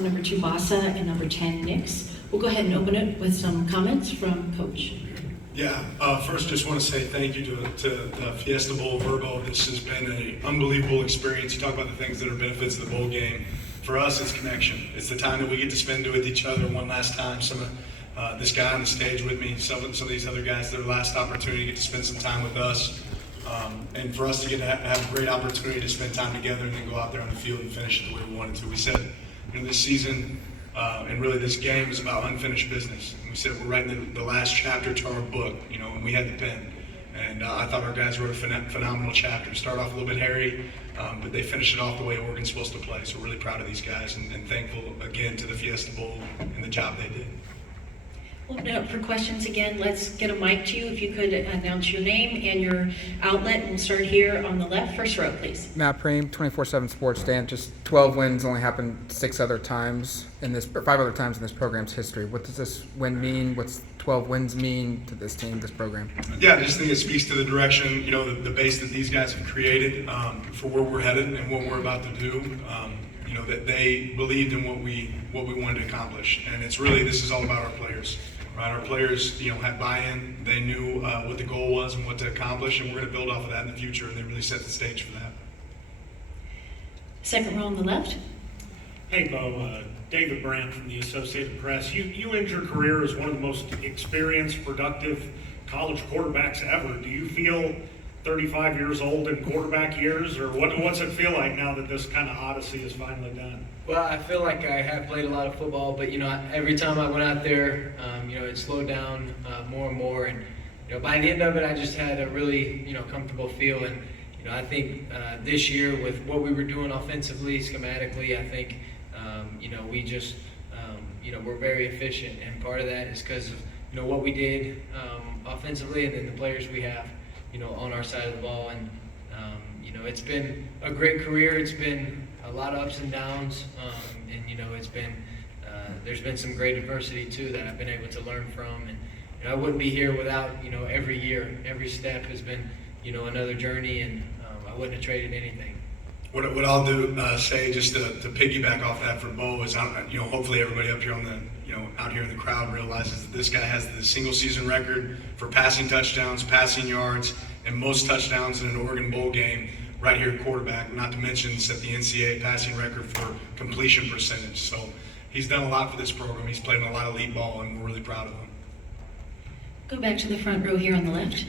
number 2 Bassa and number 10 Nix. We'll go ahead and open it with some comments from Coach. Yeah, first just want to say thank you to the Fiesta Bowl Verbo. This has been an unbelievable experience. You talk about the things that are benefits of the bowl game. For us, it's connection. It's the time that we get to spend with each other one last time. This guy on the stage with me, some of these other guys, their last opportunity to get to spend some time with us. And for us to get to have a great opportunity to spend time together and then go out there on the field and finish it the way we wanted to. We said, this season and really this game is about unfinished business. And we said we're writing the last chapter to our book, and we had the pen. And I thought our guys wrote a phenomenal chapter. Start off a little bit hairy, but they finished it off the way Oregon's supposed to play. So really proud of these guys and thankful again to the Fiesta Bowl and the job they did. We'll open it up for questions again. Let's get a mic to you. If you could announce your name and your outlet. We'll start here on the left. First row, please. Matt Preem, 24/7 Sports. Dan, just 12 wins only happened 5 other times in this program's history. What does this win mean? What's 12 wins mean to this team, this program? Yeah, I just think it speaks to the direction, the base that these guys have created for where we're headed and what we're about to do. That they believed in what we wanted to accomplish, and this is all about our players. Right, our players, had buy-in. They knew what the goal was and what to accomplish, and we're going to build off of that in the future. And they really set the stage for that. Second row on the left. Hey, Bo. David Brandt from the Associated Press. You end your career as one of the most experienced, productive college quarterbacks ever. Do you feel 35 years old in quarterback years, or what's it feel like now that this kind of odyssey is finally done? Well, I feel like I have played a lot of football, but every time I went out there, it slowed down more and more, and by the end of it, I just had a really comfortable feel. And I think this year with what we were doing offensively, schematically, I think we just we're very efficient, and part of that is because of what we did offensively, and then the players we have on our side of the ball. And it's been a great career. It's been a lot of ups and downs, and it's been there's been some great adversity too that I've been able to learn from, and I wouldn't be here without every year, every step has been another journey, and I wouldn't have traded anything. What I'll do say just to piggyback off that for Bo is hopefully everybody up here on the out here in the crowd realizes that this guy has the single season record for passing touchdowns, passing yards, and most touchdowns in an Oregon Bowl game right here at quarterback, not to mention set the NCAA passing record for completion percentage. So he's done a lot for this program. He's played in a lot of elite ball, and we're really proud of him. Go back to the front row here on the left.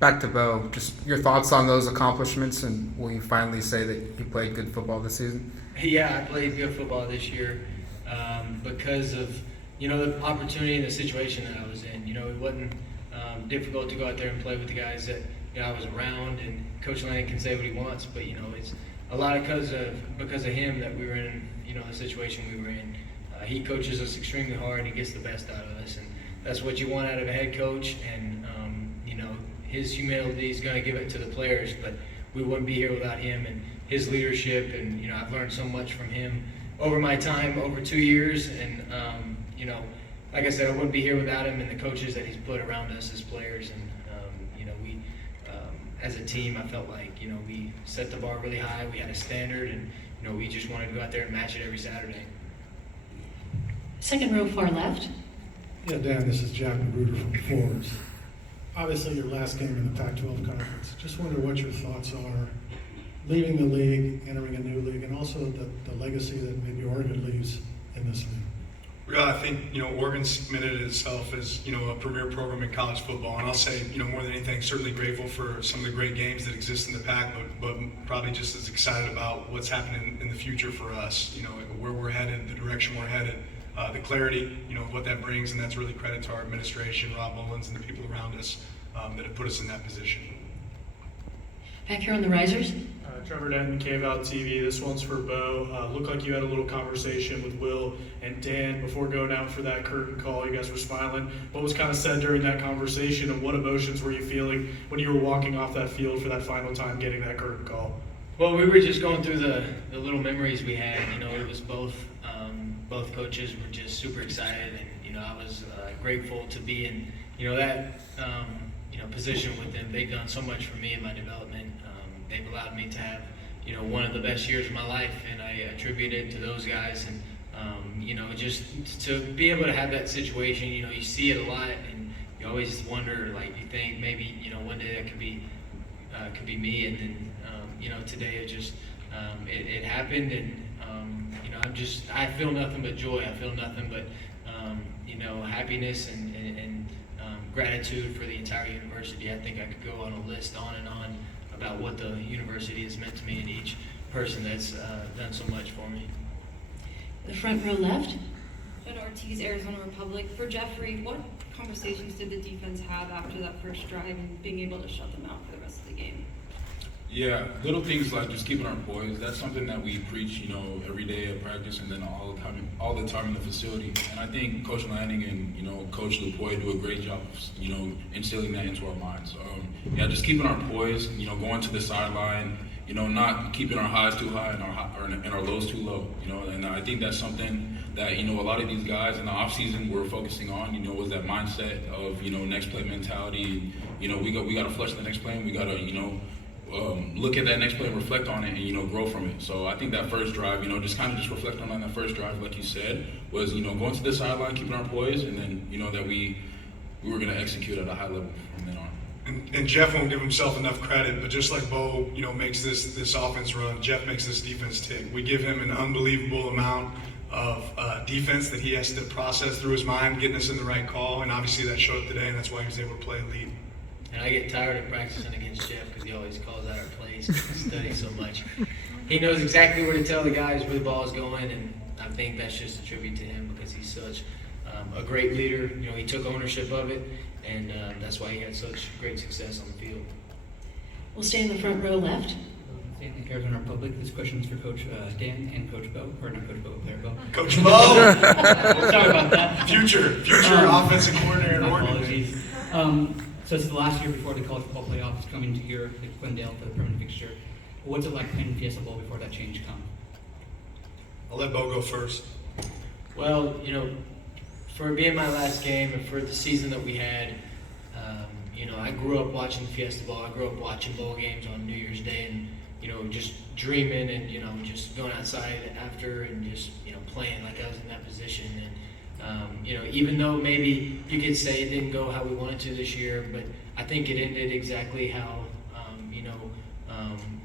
Back to Bo, just your thoughts on those accomplishments, and will you finally say that you played good football this season? Yeah, I played good football this year because of the opportunity and the situation that I was in. It wasn't difficult to go out there and play with the guys that I was around, and Coach Lanning can say what he wants, but it's a lot because of him that we were in the situation we were in. He coaches us extremely hard, and he gets the best out of us, and that's what you want out of a head coach. And his humility is going to give it to the players, but we wouldn't be here without him and his leadership. And I've learned so much from him over my time, over 2 years, and like I said, I wouldn't be here without him and the coaches that he's put around us as players. And we as a team, I felt like we set the bar really high. We had a standard, and we just wanted to go out there and match it every Saturday. Second row far left. Yeah, Dan, this is Jack Magruder from Forbes. Obviously, your last game in the Pac-12 conference. Just wonder what your thoughts are, leaving the league, entering a new league, and also the legacy that maybe Oregon leaves in this league. Well, I think Oregon's cemented itself as a premier program in college football, and I'll say more than anything, certainly grateful for some of the great games that exist in the Pac, but probably just as excited about what's happening in the future for us. Where we're headed, the direction we're headed. The clarity, what that brings, and that's really credit to our administration, Rob Mullins, and the people around us that have put us in that position. Back here on the risers. Trevor Denton, KVAL TV. This one's for Bo. Looked like you had a little conversation with Will and Dan before going out for that curtain call. You guys were smiling. What was kind of said during that conversation, and what emotions were you feeling when you were walking off that field for that final time getting that curtain call? Well, we were just going through the little memories we had. It was both coaches were just super excited, and I was grateful to be in that position with them. They've done so much for me in my development. They've allowed me to have one of the best years of my life, and I attribute it to those guys. And just to be able to have that situation, you see it a lot, and you always wonder, like, you think maybe one day that could be me, and then today it happened, and I feel nothing but joy. I feel nothing but happiness and gratitude for the entire university. I think I could go on a list on and on about what the university has meant to me and each person that's done so much for me. The front row left. Jen Ortiz, Arizona Republic. For Jeffrey, what conversations did the defense have after that first drive and being able to shut them out for the rest of the game? Yeah, little things like just keeping our poise. That's something that we preach, every day at practice and then all the time in the facility. And I think Coach Lanning and Coach Lupoy do a great job of instilling that into our minds. Just keeping our poise. Going to the sideline. Not keeping our highs too high and our lows too low. And I think that's something that a lot of these guys in the off season were focusing on. Was that mindset of next play mentality. We got to flush the next play. And we got to look at that next play and reflect on it and grow from it. So I think that first drive, just reflecting on that first drive, like you said, was going to the sideline, keeping our poise, and then that we were going to execute at a high level from then on. And Jeff won't give himself enough credit, but just like Bo, makes this offense run, Jeff makes this defense tick. We give him an unbelievable amount of defense that he has to process through his mind, getting us in the right call, and obviously that showed up today, and that's why he was able to play elite. And I get tired of practicing against Jeff because he always calls out our plays. He studies so much. He knows exactly where to tell the guys where the ball is going, and I think that's just a tribute to him because he's such a great leader. He took ownership of it, and that's why he had such great success on the field. We'll stay in the front row left. Stanley, Arizona Republic. This question is for Coach Dan and Coach Bo, or not Coach Bo, player Bo. Coach Bo! Sorry about that. Future offensive coordinator in My Oregon. apologies. So this is the last year before the college football playoffs coming to here at Glendale for the permanent fixture. What's it like playing Fiesta Bowl before that change comes? I'll let Bo go first. Well, for being my last game and for the season that we had, I grew up watching Fiesta Bowl. I grew up watching bowl games on New Year's Day and, just dreaming and, just going outside after and just, playing like I was in that position. And, even though maybe you could say it didn't go how we wanted to this year, but I think it ended exactly how,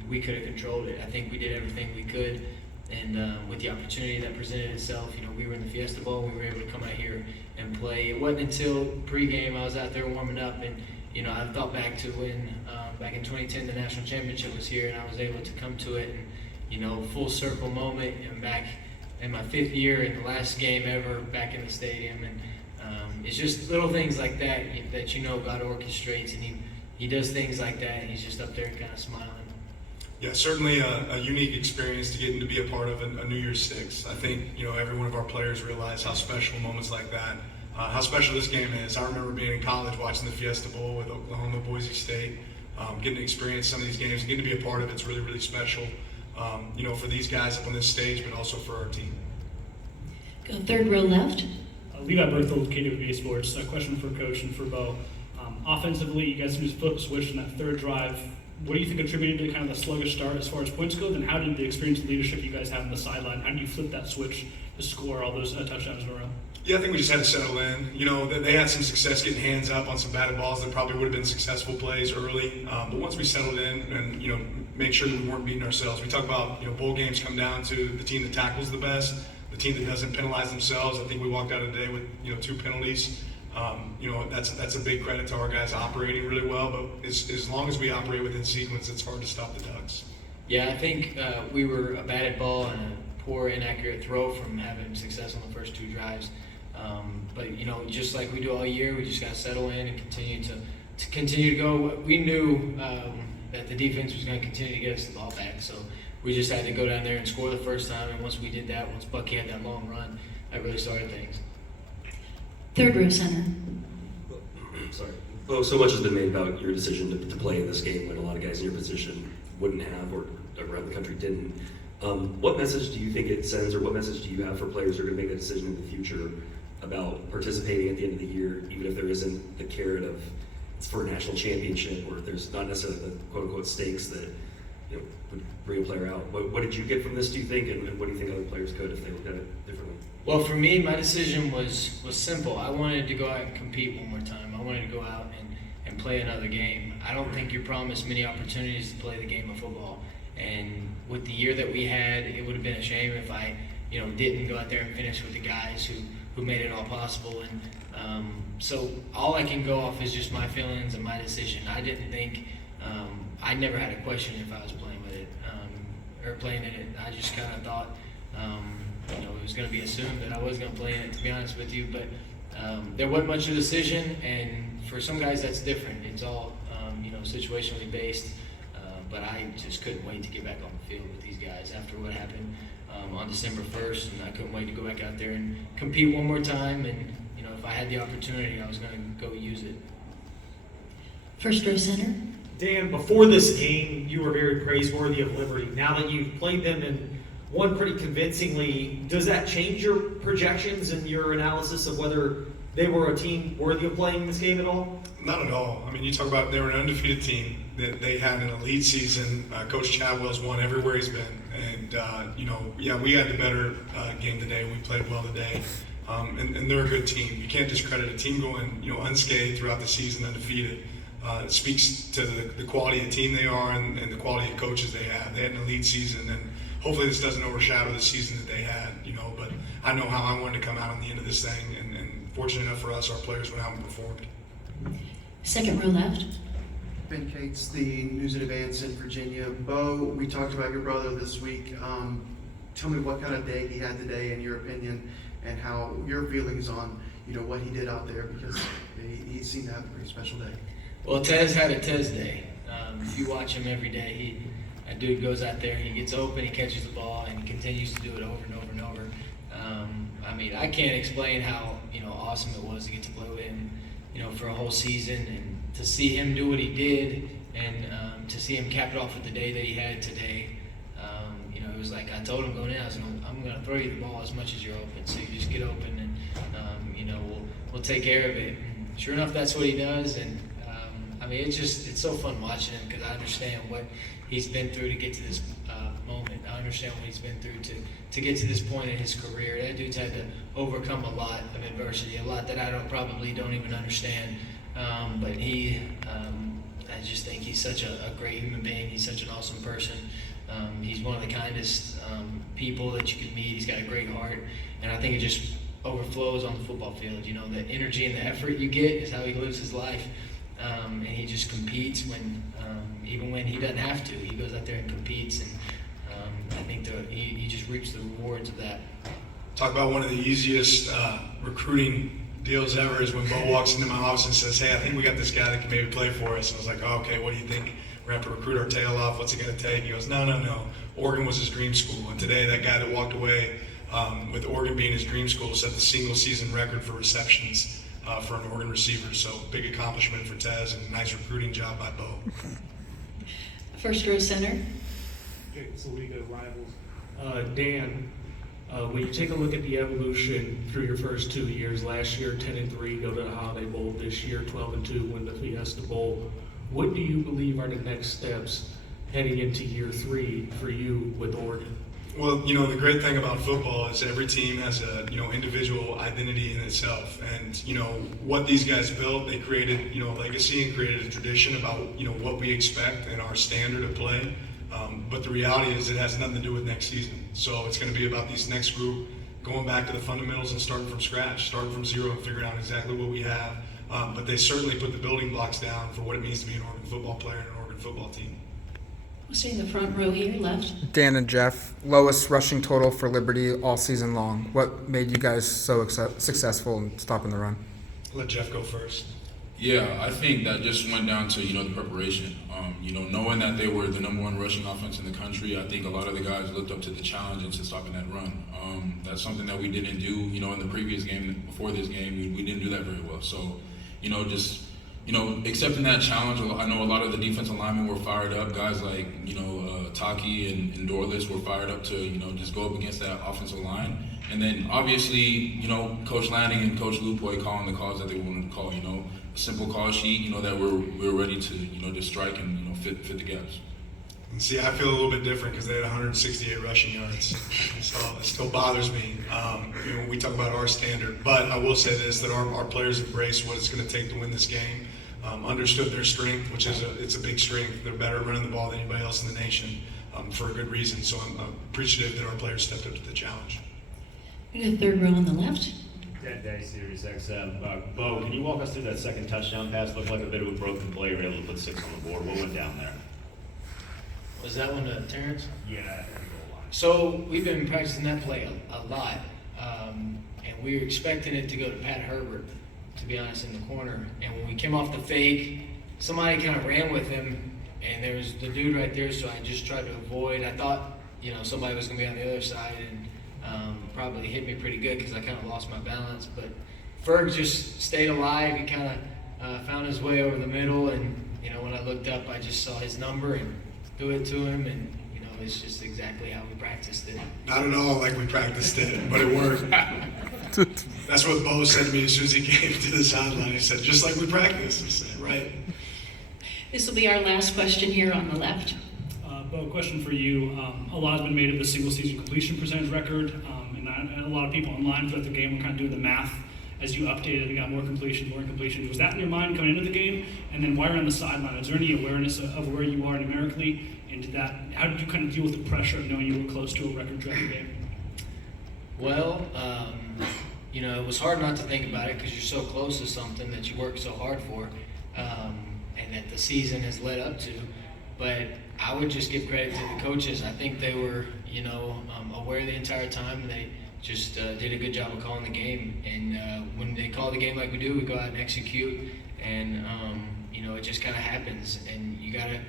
we could have controlled it. I think we did everything we could. And with the opportunity that presented itself, we were in the Fiesta Bowl. We were able to come out here and play. It wasn't until pregame I was out there warming up, and I thought back to when back in 2010 the national championship was here, and I was able to come to it, and full circle moment, and back in my 5th year in the last game ever back in the stadium, and it's just little things like that God orchestrates, and he does things like that, and he's just up there kind of smiling. Yeah, certainly a unique experience to getting to be a part of a New Year's Six. I think, every one of our players realize how special moments like that, how special this game is. I remember being in college watching the Fiesta Bowl with Oklahoma, Boise State, getting to experience some of these games, getting to be a part of it's really, really special, for these guys up on this stage, but also for our team. Go third row left. Levi Berthold, KWBA Sports. A question for Coach and for Bo. Offensively, you guys just flip switch in that third drive. What do you think attributed to kind of the sluggish start as far as points go? Then how did the experience and leadership you guys have on the sideline, how do you flip that switch to score all those touchdowns in a row? Yeah, I think we just had to settle in. They had some success getting hands up on some batted balls that probably would have been successful plays early. But once we settled in and, made sure that we weren't beating ourselves. We talk about, bowl games come down to the team that tackles the best, the team that doesn't penalize themselves. I think we walked out today with, 2 penalties. That's a big credit to our guys operating really well, but as long as we operate within sequence, it's hard to stop the Ducks. Yeah, I think we were a batted ball and a poor, inaccurate throw from having success on the first 2 drives. But just like we do all year, we just got to settle in and continue to go. We knew that the defense was going to continue to get us the ball back, so we just had to go down there and score the first time. And once we did that, once Bucky had that long run, that really started things. Third row center. Sorry. Bo, so much has been made about your decision to play in this game when a lot of guys in your position wouldn't have or around the country didn't. What message do you think it sends, or what message do you have for players who are going to make that decision in the future about participating at the end of the year, even if there isn't the carrot of it's for a national championship, or there's not necessarily the quote-unquote stakes that would bring a player out. What did you get from this, do you think, and what do you think other players could if they looked at it differently? Well, for me, my decision was simple. I wanted to go out and compete one more time. I wanted to go out and play another game. I don't think you're promised many opportunities to play the game of football. And with the year that we had, it would have been a shame if I, didn't go out there and finish with the guys who made it all possible. And so all I can go off is just my feelings and my decision. I didn't think, I never had a question if I was playing with it or playing in it. I just kind of thought, it was going to be assumed that I was going to play in it, to be honest with you. But there wasn't much of a decision, and for some guys that's different. It's all, situationally based. But I just couldn't wait to get back on the field with these guys after what happened on December 1st, and I couldn't wait to go back out there and compete one more time. And if I had the opportunity, I was going to go use it. First row center. Dan, before this game, you were very praiseworthy of Liberty. Now that you've played them and won pretty convincingly, does that change your projections and your analysis of whether they were a team worthy of playing this game at all? Not at all. I mean, you talk about they were an undefeated team. They had an elite season. Coach Chadwell's won everywhere he's been. And, we had the better game today. We played well today. And they're a good team. You can't discredit a team going, unscathed throughout the season, undefeated. It speaks to the quality of team they are and the quality of coaches they have. They had an elite season, and hopefully this doesn't overshadow the season that they had, but I know how I wanted to come out on the end of this thing, and fortunate enough for us, our players went out and performed. Second row left. Ben Cates, the News in Advance in Virginia. Bo, we talked about your brother this week. Tell me what kind of day he had today, in your opinion, and how your feelings on what he did out there, because he seemed to have a pretty special day. Well, Tez had a Tez day. If you watch him every day, that dude goes out there, he gets open, he catches the ball, and he continues to do it over and over and over. I can't explain how awesome it was to get to play with him, for a whole season, and to see him do what he did, and to see him cap it off with the day that he had today. It was like I told him going in, I'm going to throw you the ball as much as you're open, so you just get open, and we'll take care of it. And sure enough, that's what he does, and it's so fun watching him because I understand what he's been through to get to this moment. I understand what he's been through to get to this point in his career. That dude's had to overcome a lot of adversity, a lot that I probably don't even understand. But I just think he's such a great human being. He's such an awesome person. He's one of the kindest people that you could meet. He's got a great heart, and I think it just overflows on the football field. The energy and the effort you get is how he lives his life. And he just competes even when he doesn't have to. He goes out there and competes, and I think he just reaps the rewards of that. Talk about one of the easiest recruiting deals ever is when Bo walks into my office and says, "Hey, I think we got this guy that can maybe play for us." And I was like, "Oh, okay, what do you think? We're going to have to recruit our tail off. What's it going to take?" He goes, No. Oregon was his dream school. And today, that guy that walked away with Oregon being his dream school set the single season record for receptions for an Oregon receiver. So big accomplishment for Tez and nice recruiting job by Bo. First row center. Jake Saliga, Rivals. Dan, when you take a look at the evolution through your first 2 years, last year 10-3, go to the Holiday Bowl, this year 12-2, win the Fiesta Bowl, what do you believe are the next steps heading into year 3 for you with Oregon? Well, the great thing about football is every team has a, individual identity in itself. And, what these guys built, they created, a legacy and created a tradition about, what we expect and our standard of play. But the reality is it has nothing to do with next season. So it's going to be about this next group going back to the fundamentals and starting from scratch, starting from zero and figuring out exactly what we have. But they certainly put the building blocks down for what it means to be an Oregon football player and an Oregon football team. We'll stay in the front row here, left. Dan and Jeff, lowest rushing total for Liberty all season long. What made you guys so successful in stopping the run? Let Jeff go first. Yeah, I think that just went down to, the preparation. Knowing that they were the number 1 rushing offense in the country, I think a lot of the guys looked up to the challenge and to stopping that run. That's something that we didn't do, in the previous game, before this game, we didn't do that very well. So, accepting that challenge, I know a lot of the defensive linemen were fired up. Guys like, Taki and Dorlitz were fired up to, just go up against that offensive line. And then obviously, Coach Lanning and Coach Lupoy calling the calls that they wanted to call, a simple call sheet, that we're ready to, just strike and, fit the gaps. And see, I feel a little bit different because they had 168 rushing yards. So it still bothers me, when we talk about our standard. But I will say this, that our players embraced what it's going to take to win this game, understood their strength, which is it's a big strength. They're better at running the ball than anybody else in the nation for a good reason. So I'm appreciative that our players stepped up to the challenge. We got third row on the left. Dan Day, Sirius XM. Bo, can you walk us through that second touchdown pass? Looked like a bit of a broken play. You were able to put 6 on the board. What went down there? Was that one to Terrence? Yeah. So we've been practicing that play a lot, and we were expecting it to go to Pat Herbert, to be honest, in the corner. And when we came off the fake, somebody kind of ran with him, and there was the dude right there, so I just tried to avoid. I thought, somebody was going to be on the other side and probably hit me pretty good because I kind of lost my balance. But Ferg just stayed alive. He kind of found his way over the middle, and, when I looked up, I just saw his number and threw it to him, and it's just exactly how we practiced it. Not at all like we practiced it, but it worked. That's what Bo said to me as soon as he came to the sideline. He said, just like we practiced. I said, right. This will be our last question here on the left. Bo, question for you. A lot has been made of the single season completion percentage record, and a lot of people online throughout the game were kind of doing the math as you updated and got more completions. Was that in your mind coming into the game? And then while you're on the sideline, is there any awareness of where you are numerically? And how did you kind of deal with the pressure of knowing you were close to a record-setting game? Well, it was hard not to think about it because you're so close to something that you work so hard for, and that the season has led up to. But I would just give credit to the coaches. I think they were, aware the entire time. They just did a good job of calling the game. And when they call the game like we do, we go out and execute. And, it just kind of happens. And you got to,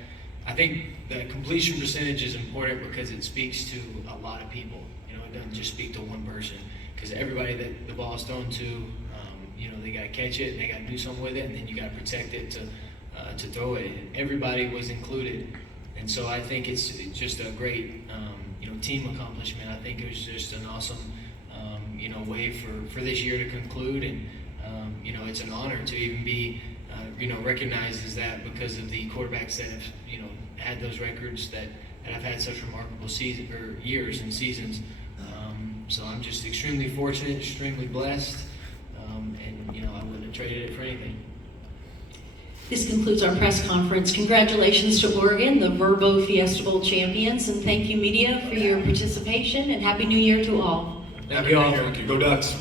I think the completion percentage is important because it speaks to a lot of people. It doesn't just speak to one person. Because everybody that the ball is thrown to, they got to catch it, and they got to do something with it, and then you got to protect it to throw it. And everybody was included. And so I think it's just a great, team accomplishment. I think it was just an awesome, way for this year to conclude. And, it's an honor to even be, recognized as that because of the quarterbacks that have, had those records that have had such remarkable years and seasons. So I'm just extremely fortunate, extremely blessed, and, I wouldn't have traded it for anything. This concludes our press conference. Congratulations to Oregon, the Verbo Fiesta Bowl champions, and thank you, media, for your participation, and Happy New Year to all. Happy New Year. Go Ducks.